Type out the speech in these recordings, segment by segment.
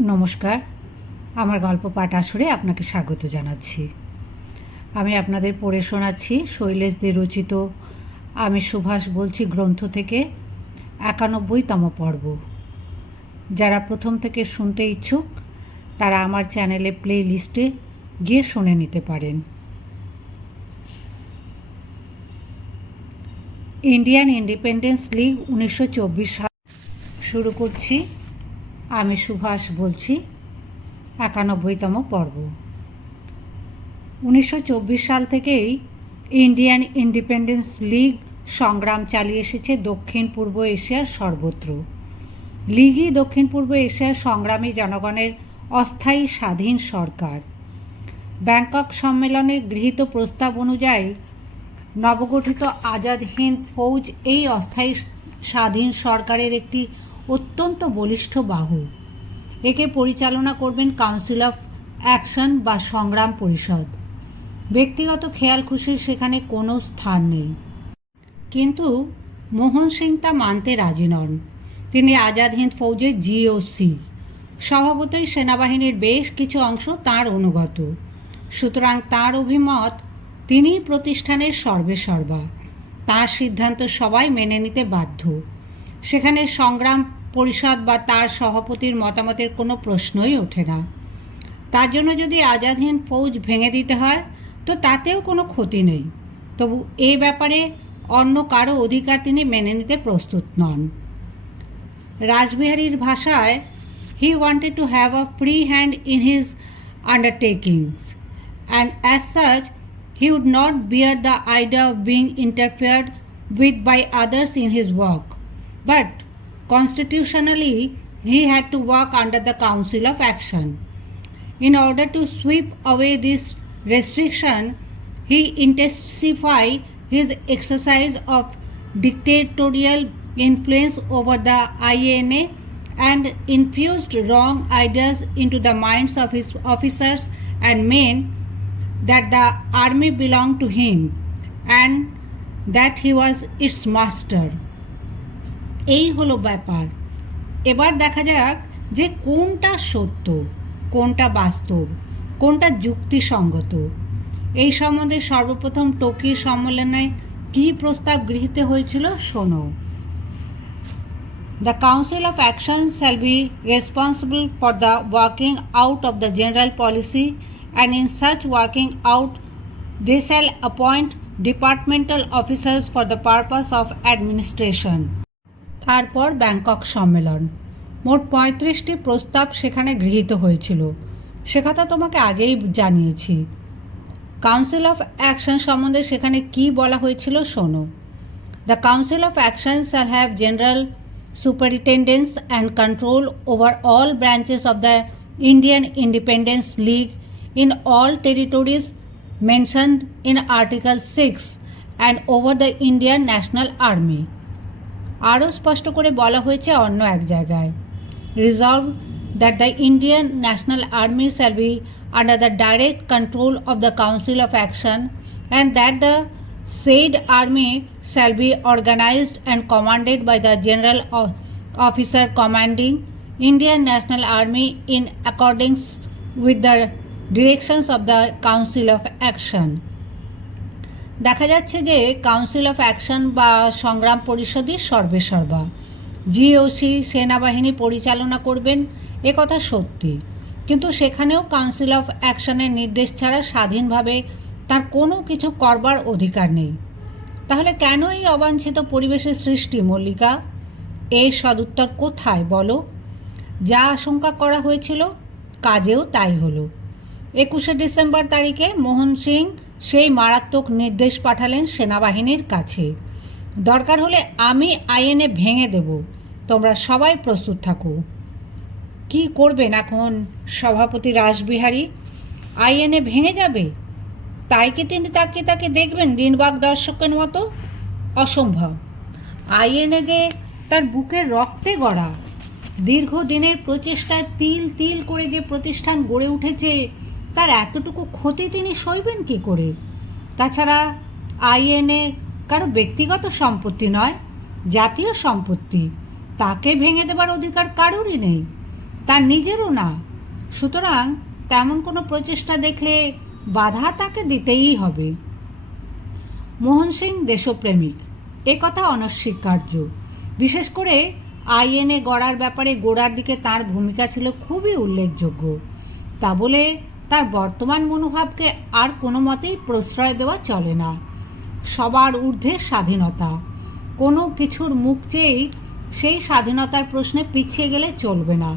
নমস্কার। আমার গল্প পাঠ আসরে আপনাকে স্বাগত জানাচ্ছি। আমি আপনাদের পড়ে শোনাচ্ছি শৈলেশদের রচিত আমি সুভাষ বলছি গ্রন্থ থেকে একানব্বইতম পর্ব। যারা প্রথম থেকে শুনতে ইচ্ছুক, তারা আমার চ্যানেলে প্লে লিস্টে গিয়ে শুনে নিতে পারেন। ইন্ডিয়ান ইন্ডিপেন্ডেন্স লিগ উনিশশো চব্বিশ সাল শুরু করছি। আমি সুভাষ বলছি, একানব্বইতম পর্ব। উনিশশো চব্বিশ সাল থেকেই ইন্ডিয়ান ইন্ডিপেন্ডেন্স লিগ সংগ্রাম চালিয়ে এসেছে দক্ষিণ পূর্ব এশিয়ার সর্বত্র। লিগই দক্ষিণ পূর্ব এশিয়ার সংগ্রামী জনগণের অস্থায়ী স্বাধীন সরকার। ব্যাংকক সম্মেলনে গৃহীত প্রস্তাব অনুযায়ী, নবগঠিত আজাদ হিন্দ ফৌজ এই অস্থায়ী স্বাধীন সরকারের একটি অত্যন্ত বলিষ্ঠ বাহু। একে পরিচালনা করবেন কাউন্সিল অফ অ্যাকশন বা সংগ্রাম পরিষদ। ব্যক্তিগত খেয়াল খুশির সেখানে কোনো স্থান নেই। কিন্তু মোহন সিং তা মানতে রাজি নন। তিনি আজাদ হিন্দ ফৌজের জিওসি স্বভাবতই সেনাবাহিনীর বেশ কিছু অংশ তার অনুগত। সুতরাং তার অভিমত, তিনিই প্রতিষ্ঠানের সর্বেসর্বা। তার সিদ্ধান্ত সবাই মেনে নিতে বাধ্য। সেখানে সংগ্রাম পরিষদ বা তার সভাপতির মতামতের কোনো প্রশ্নই ওঠে না। তার জন্য যদি আজাদ হিন্দ ফৌজ ভেঙে দিতে হয়, তো তাতেও কোনো ক্ষতি নেই। তবু এ ব্যাপারে অন্য কারও অধিকার তিনি মেনে নিতে প্রস্তুত নন। রাসবিহারীর ভাষায় he wanted to have a free hand in his undertakings and as such he would not bear the idea of being interfered with by others in his work. But Constitutionally, he had to work under the Council of Action. In order to sweep away this restriction, he intensified his exercise of dictatorial influence over the INA and infused wrong ideas into the minds of his officers and men that the army belonged to him and that he was its master. এই হলো ব্যাপার। এবার দেখা যাক যে কোনটা সত্য, কোনটা বাস্তব, কোনটা যুক্তিসঙ্গত। এই সম্বন্ধে সর্বপ্রথম টোকির সম্মেলনে কি প্রস্তাব গৃহীত হয়েছিল শোনো। The council of action shall be responsible for the working out of the general policy and in such working out they shall appoint departmental officers for the purpose of administration তারপর ব্যাংকক সম্মেলন। মোট পঁয়ত্রিশটি প্রস্তাব সেখানে গৃহীত হয়েছিল। সে কথা তোমাকে আগেই জানিয়েছি। কাউন্সিল অফ অ্যাকশন সম্বন্ধে সেখানে কি বলা হয়েছিল শোনো। The council of action shall have general superintendence and control over all branches of the Indian independence league in all territories mentioned in Article 6 and over the Indian National Army. আরও স্পষ্ট করে বলা হয়েছে অন্য এক জায়গায়। Reserve that the Indian national army shall be under the direct control of the council of action and that the said army shall be organized and commanded by the general officer commanding Indian National Army in accordance with the directions of the council of action দেখা যাচ্ছে যে council of action বা সংগ্রাম পরিষদই সর্বেসর্বা GOC সেনাবাহিনী পরিচালনা করবেন, এ কথা সত্যি। কিন্তু সেখানেও কাউন্সিল অফ অ্যাকশনের নির্দেশ ছাড়া স্বাধীনভাবে তার কোনো কিছু করবার অধিকার নেই। তাহলে কেন এই অবাঞ্ছিত পরিবেশের সৃষ্টি, মল্লিকা? এই সদুত্তর কোথায় বলো? যা আশঙ্কা করা হয়েছিল, কাজেও তাই হলো। একুশে ডিসেম্বর তারিখে মোহন সিং সেই মারাত্মক নির্দেশ পাঠালেন সেনাবাহিনীর কাছে। দরকার হলে আমি আইএনএ ভেঙে দেব। তোমরা সবাই প্রস্তুত থাকো। কি করবেন এখন সভাপতি রাসবিহারী? আইএনএ ভেঙে যাবে? তাই কি তিনি তাকে তাকে দেখবেন ঋণবাগ দর্শকের মতো? অসম্ভব। আইএনএ যে তার বুকের রক্তে গড়া। দীর্ঘদিনের প্রচেষ্টায় তিল তিল করে যে প্রতিষ্ঠান গড়ে উঠেছে তার এতটুকু ক্ষতি তিনি সইবেন কি করে? তাছাড়া আইএনএ কারও ব্যক্তিগত সম্পত্তি নয়, জাতীয় সম্পত্তি। তাকে ভেঙে দেবার অধিকার কারোরই নেই, তার নিজেরও না। সুতরাং তেমন কোনো প্রচেষ্টা দেখলে বাধা তাকে দিতেই হবে। মোহন সিং দেশপ্রেমিক, এ কথা অনস্বীকার্য। বিশেষ করে আইএনএ গড়ার ব্যাপারে গোড়ার দিকে তার ভূমিকা ছিল খুবই উল্লেখযোগ্য। তা বলে তার বর্তমান মনোভাবকে আর কোনো মতেই প্রশ্রয় দেওয়া চলে না। সবার ঊর্ধ্বে স্বাধীনতা। কোনো কিছুর মুখ চেয়েই সেই স্বাধীনতার প্রশ্নে পিছিয়ে গেলে চলবে না।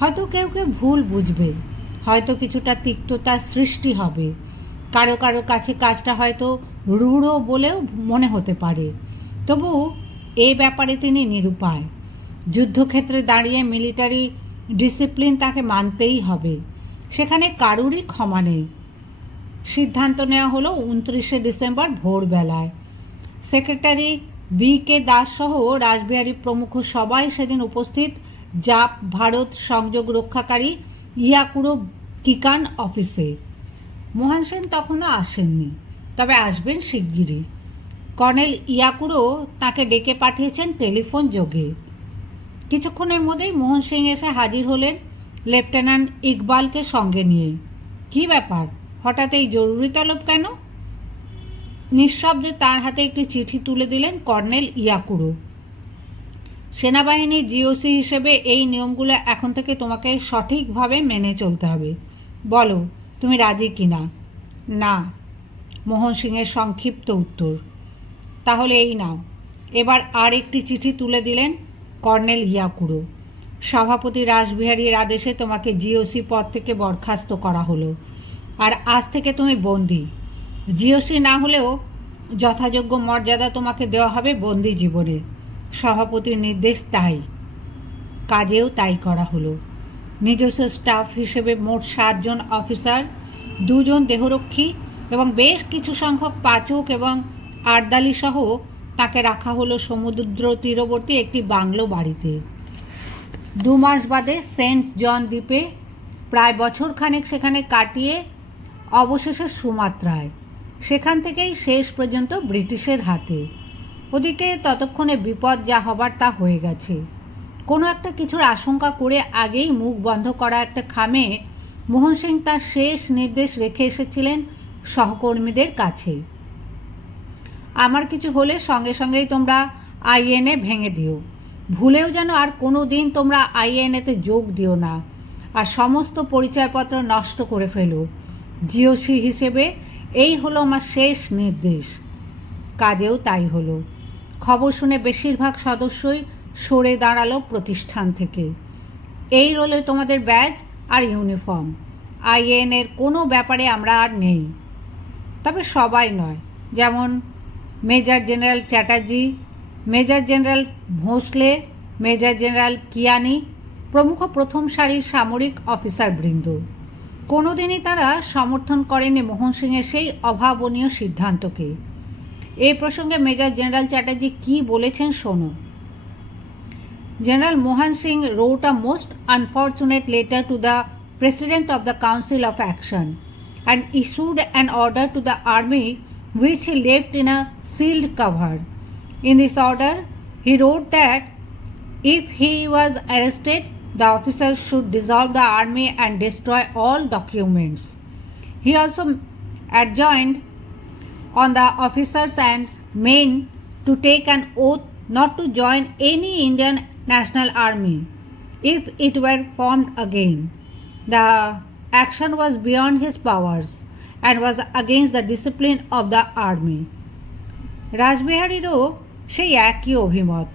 হয়তো কেউ কেউ ভুল বুঝবে। হয়তো কিছুটা তিক্ততার সৃষ্টি হবে। কারও কারও কাছে কাজটা হয়তো রূঢ় বলেও মনে হতে পারে। তবু এ ব্যাপারে তিনি নিরুপায়। যুদ্ধক্ষেত্রে দাঁড়িয়ে মিলিটারি ডিসিপ্লিন তাকে মানতেই হবে। সেখানে কারুরই ক্ষমা নেই। সিদ্ধান্ত নেওয়া হলো উনত্রিশে ডিসেম্বর ভোরবেলায়। সেক্রেটারি বি কে দাস সহ রাসবিহারী প্রমুখ সবাই সেদিন উপস্থিত জাপ ভারত সংযোগ রক্ষাকারী ইয়াকুরো কিকান অফিসে। মোহন সেন তখনও আসেননি, তবে আসবেন শিগগিরই। কর্নেল ইয়াকুরো তাকে ডেকে পাঠিয়েছেন টেলিফোন যোগে। কিছুক্ষণের মধ্যেই মোহন সিং এসে হাজির হলেন লেফটেন্যান্ট ইকবালকে সঙ্গে নিয়ে। কী ব্যাপার? হঠাৎ এই জরুরি তলব কেন? নিঃশব্দে তার হাতে একটি চিঠি তুলে দিলেন কর্নেল ইয়াকুরো। সেনাবাহিনী জিওসি হিসেবে এই নিয়মগুলো এখন থেকে তোমাকে সঠিকভাবে মেনে চলতে হবে। বলো, তুমি রাজি কিনা? না। মোহন সিংয়ের সংক্ষিপ্ত উত্তর। তাহলে এই নাও। এবার আর একটি চিঠি তুলে দিলেন কর্নেল ইয়াকুরো। সভাপতি রাসবিহারীর আদেশে তোমাকে জিওসি পদ থেকে বরখাস্ত করা হলো। আর আজ থেকে তুমি বন্দি। জিওসি না হলেও যথাযোগ্য মর্যাদা তোমাকে দেওয়া হবে বন্দি জীবনে। সভাপতির নির্দেশ তাই। কাজেও তাই করা হলো। নিজস্ব স্টাফ হিসেবে মোট সাতজন অফিসার, দুজন দেহরক্ষী এবং বেশ কিছু সংখ্যক পাচক এবং আরদালি সহ তাকে রাখা হলো সমুদ্র তীরবর্তী একটি বাংলো বাড়িতে। দু মাস বাদে সেন্ট জন দ্বীপে প্রায় বছরখানেক সেখানে কাটিয়ে অবশেষে সুমাত্রায়। সেখান থেকেই শেষ পর্যন্ত ব্রিটিশের হাতে। ওদিকে ততক্ষণে বিপদ যা হবার তা হয়ে গেছে। কোনো একটা কিছুর আশঙ্কা করে আগেই মুখ বন্ধ করা একটা খামে মোহন সিং তার শেষ নির্দেশ রেখে এসেছিলেন সহকর্মীদের কাছে। আমার কিছু হলে সঙ্গে সঙ্গেই তোমরা আইএনএ ভেঙে দিও। ভুলেও যেন আর কোনো দিন তোমরা আইএনএতে যোগ দিও না। আর সমস্ত পরিচয়পত্র নষ্ট করে ফেলো। জিওসি হিসেবে এই হলো আমার শেষ নির্দেশ। কাজেও তাই হলো। খবর শুনে বেশিরভাগ সদস্যই সরে দাঁড়াল প্রতিষ্ঠান থেকে। এই রোলে তোমাদের ব্যাজ আর ইউনিফর্ম। আইএনের কোনো ব্যাপারে আমরা আর নেই। তবে সবাই নয়। যেমন major general Chatterjee major general Bhonsle, major general Kiani, প্রমুখ প্রথম সারির সামরিক অফিসার বৃন্দ। কোনোদিনই তারা সমর্থন করেনি মোহন সিংয়ের সেই অভাবনীয় সিদ্ধান্তকে। এই প্রসঙ্গে মেজর জেনারেল চ্যাটার্জি কি বলেছেন শোনো। General Mohan Singh wrote a most unfortunate letter to the president of the council of action and issued and order to the army which he left in a sealed cover In this order, he wrote that if he was arrested, the officers should dissolve the army and destroy all documents. He also adjoined on the officers and men to take an oath not to join any Indian National Army if it were formed again. The action was beyond his powers and was against the discipline of the army. Rajbihari সেই একই অভিমত।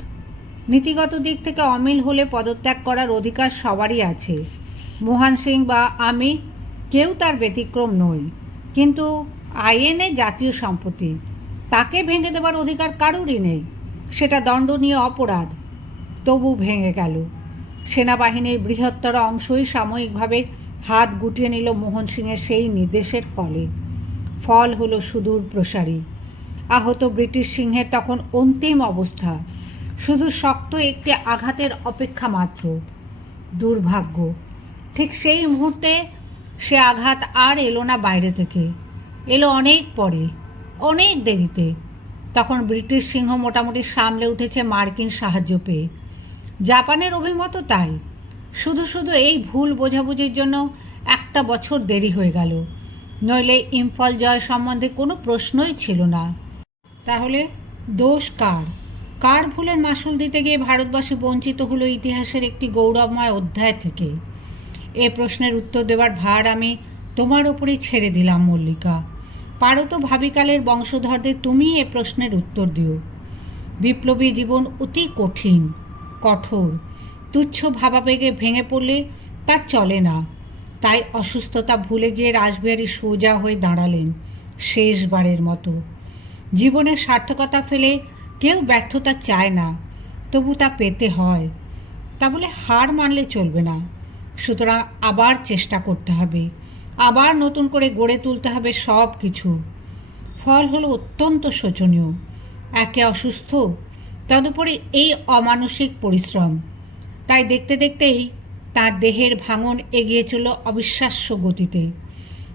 নীতিগত দিক থেকে অমিল হলে পদত্যাগ করার অধিকার সবারই আছে। মোহন সিং বা আমি কেউ তার ব্যতিক্রম নই, কিন্তু আইএনএ জাতীয় সম্পত্তি, তাকে ভেঙে দেবার অধিকার কারোরই নেই। সেটা দণ্ডনীয় অপরাধ, তবু ভেঙে গেল। সেনাবাহিনীর বৃহত্তর অংশই সাময়িকভাবে হাত গুটিয়ে নিল মোহন সিংয়ের সেই নির্দেশের ফলে। ফল হলো সুদূর প্রসারী আহত ব্রিটিশ সিংহের তখন অন্তিম অবস্থা। শুধু শক্ত একটি আঘাতের অপেক্ষা মাত্র। দুর্ভাগ্য। ঠিক সেই মুহূর্তে সে আঘাত আর এলো না বাইরে থেকে। এলো অনেক পরে, অনেক দেরিতে। তখন ব্রিটিশ সিংহ মোটামুটি সামলে উঠেছে মার্কিন সাহায্য পেয়ে। জাপানের অভিমত তাই। শুধু শুধু এই ভুল বোঝাবুঝির জন্য একটা বছর দেরি হয়ে গেল। নইলে ইম্ফল জয় সম্বন্ধে কোনো প্রশ্নই ছিল না। তাহলে দোষ কার? কার ভুলের মাসুল দিতে গিয়ে ভারতবাসী বঞ্চিত হলো ইতিহাসের একটি গৌরবময় অধ্যায় থেকে? এ প্রশ্নের উত্তর দেওয়ার ভার আমি তোমার ওপরেই ছেড়ে দিলাম, মল্লিকা। পারো তো ভাবিকালের বংশধরদের তুমি এ প্রশ্নের উত্তর দিও। বিপ্লবী জীবন অতি কঠিন, কঠোর। তুচ্ছ ভাবাবেগে ভেঙে পড়লে তা চলে না। তাই অসুস্থতা ভুলে গিয়ে রাসবিহারী সোজা হয়ে দাঁড়ালেন শেষবারের মতো। জীবনের সার্থকতা ফেলে কেউ ব্যর্থতা চায় না, তবু তা পেতে হয়। তা বলে হার মানলে চলবে না। সুতরাং আবার চেষ্টা করতে হবে। আবার নতুন করে গড়ে তুলতে হবে সব কিছু ফল হলো অত্যন্ত শোচনীয়। একে অসুস্থ, তদুপরি এই অমানসিক পরিশ্রম। তাই দেখতে দেখতেই তার দেহের ভাঙন এগিয়ে চলল অবিশ্বাস্য গতিতে।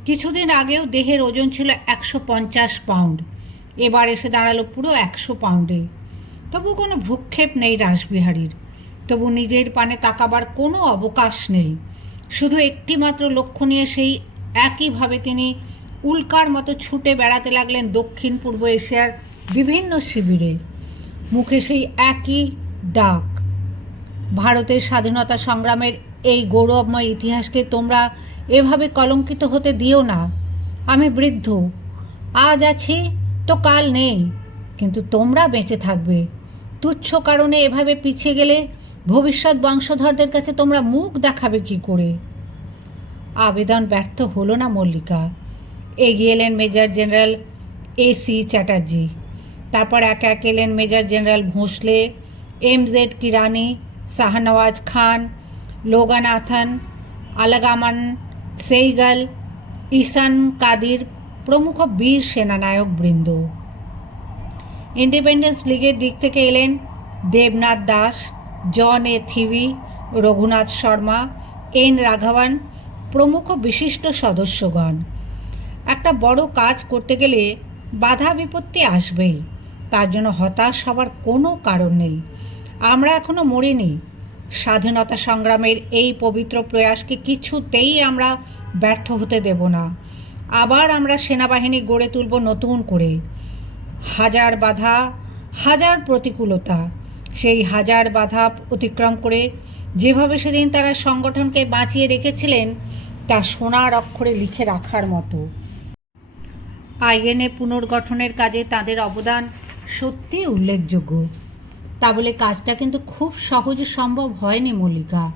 কিছুদিন আগেও দেহের ওজন ছিল একশো পঞ্চাশ পাউন্ড। এবার এসে দাঁড়াল পুরো একশো পাউন্ডে। তবু কোনো ভ্রুক্ষেপ নেই রাসবিহারীর। তবু নিজের পানে তাকাবার কোনো অবকাশ নেই। শুধু একটি মাত্র লক্ষ্য নিয়ে সেই একইভাবে তিনি উল্কার মতো ছুটে বেড়াতে লাগলেন দক্ষিণ পূর্ব এশিয়ার বিভিন্ন শিবিরে। মুখে সেই একই ডাক, ভারতের স্বাধীনতা সংগ্রামের এই গৌরবময় ইতিহাসকে তোমরা এভাবে কলঙ্কিত হতে দিও না। আমি বৃদ্ধ, আজ আছি তো কাল নেই, কিন্তু তোমরা বেঁচে থাকবে। তুচ্ছ কারণে এভাবে পিছিয়ে গেলে ভবিষ্যৎ বংশধরদের কাছে তোমরা মুখ দেখাবে কি করে? আবেদন ব্যর্থ হলো না মল্লিকা। এগিয়ে এলেন major general A C Chatterjee. তারপর এক এক এলেন major general Bhonsle, M Z Kirani, Shahnawaz Khan, Loganathan, Alagaman, Sehgal Ishan Kadir প্রমুখ বীর সেনানায়ক বৃন্দ। ইন্ডিপেন্ডেন্স লীগের দিক থেকে এলেন Debnath Das, John A Thivy Raghunath Sharma, N Raghavan, প্রমুখ বিশিষ্ট সদস্যগণ। একটা বড় কাজ করতে গেলে বাধা বিপত্তি আসবেই, তার জন্য হতাশ হবার কোনো কারণ নেই। আমরা এখনও মরিনি। স্বাধীনতা সংগ্রামের এই পবিত্র প্রয়াসকে কিছুতেই আমরা ব্যর্থ হতে দেব না। আবার আমরা সেনাবাহিনী গড়ে তুলব নতুন করে। হাজার বাধা, হাজার প্রতিকূলতা। সেই হাজার বাধা অতিক্রম করে যেভাবে সেদিন তারা সংগঠনকে বাঁচিয়ে রেখেছিলেন, তা সোনার অক্ষরে লিখে রাখার মতো। আইএনএ পুনর্গঠনের কাজে তাদের অবদান সত্যি উল্লেখযোগ্য। তা বলে কাজটা কিন্তু খুব সহজে সম্ভব হয়নি মল্লিকা।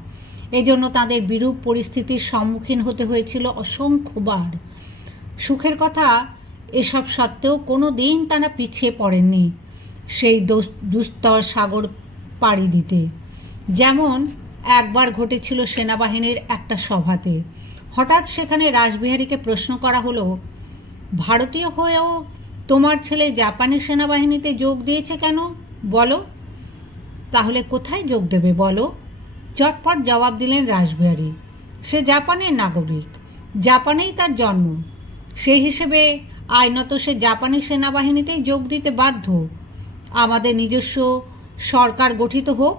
এজন্য তাদের বিরূপ পরিস্থিতির সম্মুখীন হতে হয়েছিল অসংখ্যবার। সুখের কথা, এসব সত্ত্বেও কোনো দিন তারা পিছিয়ে পড়েননি সেই দোস- দুস্তর সাগর পাড়ি দিতে। যেমন একবার ঘটেছিল সেনাবাহিনীর একটা সভাতে। হঠাৎ সেখানে রাসবিহারীকে প্রশ্ন করা হলো, ভারতীয় হয়েও তোমার ছেলে জাপানি সেনাবাহিনীতে যোগ দিয়েছে কেন? বলো। তাহলে কোথায় যোগ দেবে বলো? চটপট জবাব দিলেন রাসবিহারী। সে জাপানের নাগরিক। জাপানেই তার জন্ম। সেই হিসেবে আইনত সে জাপানি সেনাবাহিনীতেই যোগ দিতে বাধ্য। আমাদের নিজস্ব সরকার গঠিত হোক,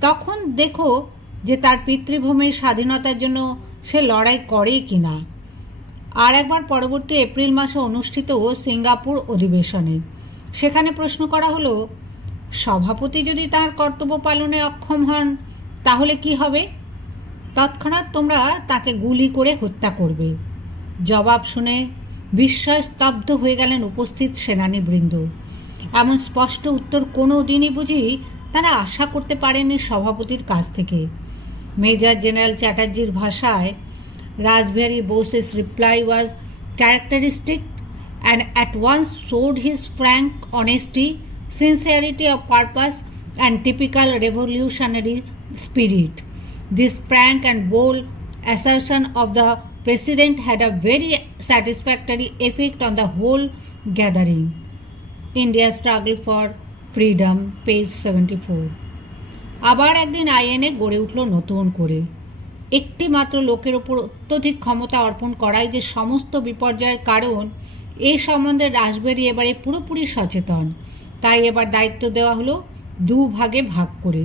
তখন দেখো যে তার পিতৃভূমির স্বাধীনতার জন্য সে লড়াই করে কি না আর একবার পরবর্তী এপ্রিল মাসে অনুষ্ঠিত সিঙ্গাপুর অধিবেশনে। সেখানে প্রশ্ন করা হলো, সভাপতি যদি তার কর্তব্য পালনে অক্ষম হন, তাহলে কি হবে? তৎক্ষণাৎ তোমরা তাকে গুলি করে হত্যা করবে। জবাব শুনে বিস্ময়স্তব্ধ হয়ে গেলেন উপস্থিত সেনানিবৃন্দ। এমন স্পষ্ট উত্তর কোনো দিনই বুঝি তারা আশা করতে পারেননি সভাপতির কাছ থেকে। মেজর জেনারেল চ্যাটার্জির ভাষায়, Rajbihari Bose's reply was characteristic and at once showed his frank honesty sincerity of purpose and typical revolutionary spirit this frank and bold assertion of the president had a very satisfactory effect on the whole gathering. India's struggle for freedom, page 74. আবার একদিন INA গড়ে উঠল নতুন করে একটি মাত্র লোকের ওপর অত্যধিক ক্ষমতা অর্পণ করাই যে সমস্ত বিপর্যয়ের কারণ এই সম্বন্ধে রাসবেরি এবারে পুরোপুরি সচেতন তাই এবার দায়িত্ব দেওয়া হলো দু ভাগে ভাগ করে